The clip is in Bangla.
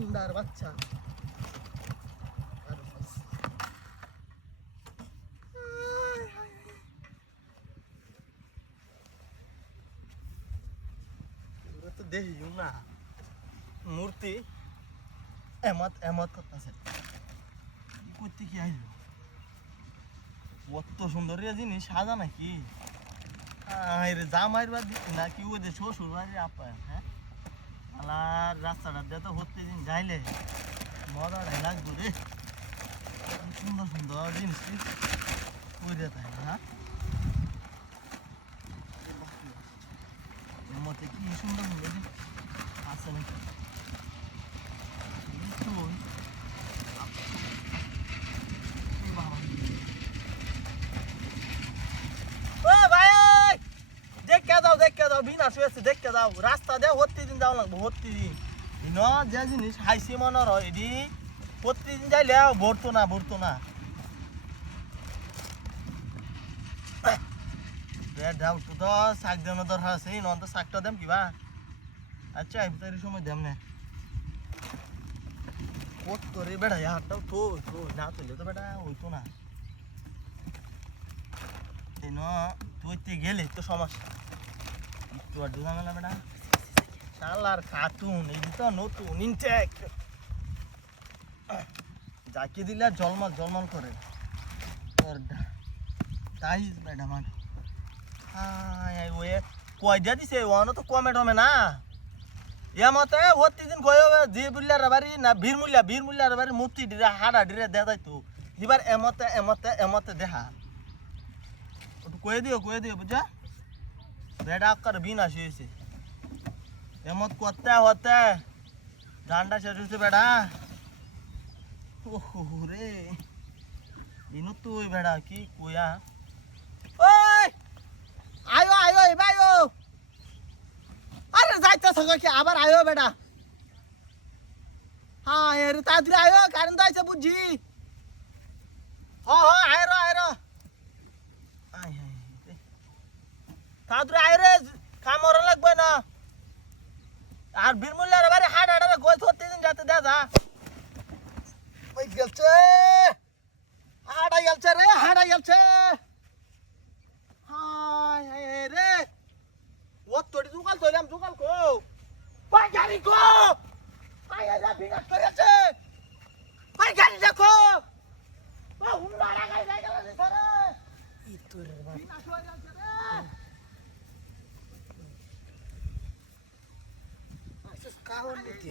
উন্ডার বাচ্চা তো দেখি না মূর্তি এমত এমত করতেছে করতে কি আইলো কত সুন্দর জিনিস সাজা নাকি জামাইয়ের বাদ দিচ্ছি না কি ওই যে শ্বশুর বাড়ির আপ্যায়ন হ্যাঁ আলার রাস্তাটা দিয়ে তো হতে দিন যাইলে মজাটাই লাগবে রে সুন্দর সুন্দর জিনিস করে থাকে হ্যাঁ মতে কি সুন্দর সুন্দর আছে নাকি দেখে যাও বিনা শুয়েছে দেখে যাও রাস্তা দিয়ে প্রতিদিন যাও লাগবো প্রতিদিন যে জিনিস হাইসি মনে হয় এটি প্রতিদিন যাইলে ভরতো না উঠতো তো শাক দেওয়ার দরকার আছে নন তো শাকটা দেম কিবা আচ্ছা ইফতারি সময় দেম না কত রে বেড়া হাতটাও তো না তুললে তো বেটা হইতো না তুই গেলে তো সমস্যা একটু আর ঝামেলা বেটা শালার খাতুন এই তো নতুন ইনটেক যাকে দিলে জলমাল করে তাই বেটা মান কয়টা দিছে ওয়ানো তো কমে টমে না মতে প্রতিদিন কয় যে বুল্লার বাড়ি না বীরমূল্যার বাড়ি মূর্তি ডিরে হাড়া ডিরে দেয়া যাইতো এবার এমতে দেখা একটু কয়ে দিও বুঝা বেটা আকার বিনাশ হয়েছে এমত করতে হতে ধানটা শেষ হয়েছে বেটা ওহো রে দিনু তুই বেটা কি কয়া ওই আয়ো আয়ো আরে যাইতে থাকো কি আবার আয়ো বেটা হ্যাঁ এর তাড়াতাড়ি আয়ো কারেন্ট যাইছে বুঝছি আয়রো তাড়াতাড়ি আয় রে কামড় লাগবে না আর বীরমূল্যার বাড়ি হাড়া গোল ধরতে দিন যাতে দাদা ওই গেলছে হাড়া গেলছে হায় রে ও তোড়ি জুগাল কো ওই গাড়ি কো আয় বিনাশ করেছে ওই গাড়ি দেখো ও হুন্ডা লাগাই গেল রে সারা ই তোর বিনাশ হয়ে গেছে রে কাহন নিতে